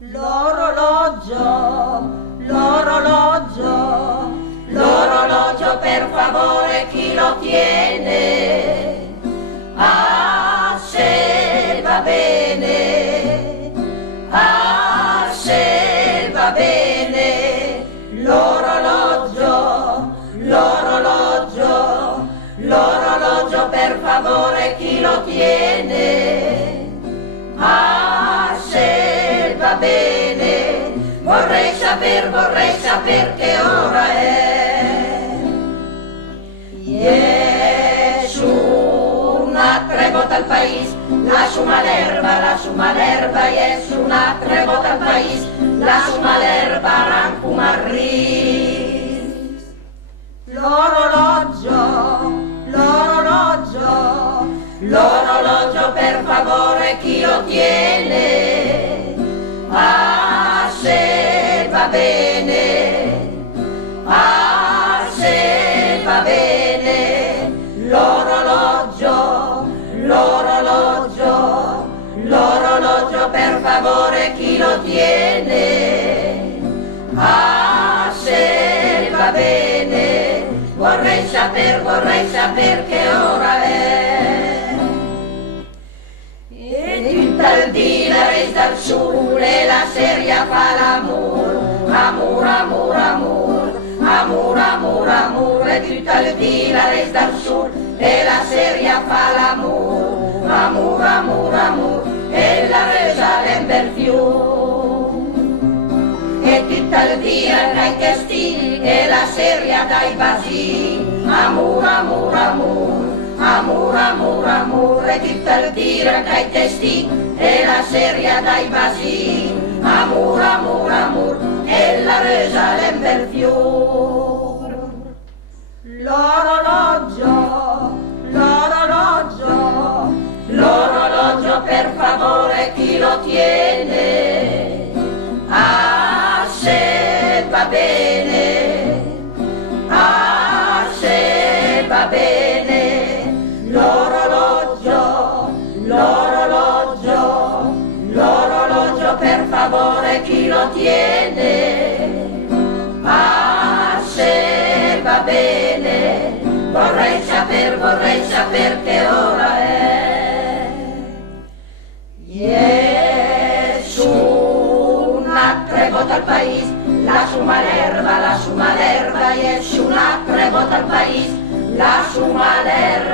L'orologio, l'orologio, l'orologio per favore chi lo tiene? Ah, se va bene, ah, se va bene, l'orologio, l'orologio, l'orologio per favore chi lo tiene? Ah, se va bene, vorrei saper che ora è. Una tregota al país, la suma l'herba, yes, una tregota al país, la suma l'herba, rancum arris. L'orologio, l'orologio, l'orologio per favore chi lo tiene? Ah, se va bene, ah, se va bene, l'orologio, l'orologio, l'orologio per favore chi lo tiene? Ah, se va bene, vorrei saper che ora è. E tutta il dina resta al sole, la seria fa l'amor, amor, amor, amor, amor, amor, amor, e tutta il dina resta al sole, e la seria fa l'amor, amor, amor, amor, e la resa l'ember fior. E tutta il dia dai testi, e la seria dai basi, amor, amor, amor, amor, amor, amor, e tutta il dia dai testi, e la seria dai basi, amor, amor, amor, e la resa l'ember fior. L'orologio, l'orologio, l'orologio per favore chi lo tiene? Ah, se va bene, ah, se va bene, l'orologio, l'orologio, l'orologio per favore chi lo tiene? Ah, se va bene, vorrei saper che ora è. Una tregota al país, la suma l'herba, yes, una tregota al país, la suma l'herba.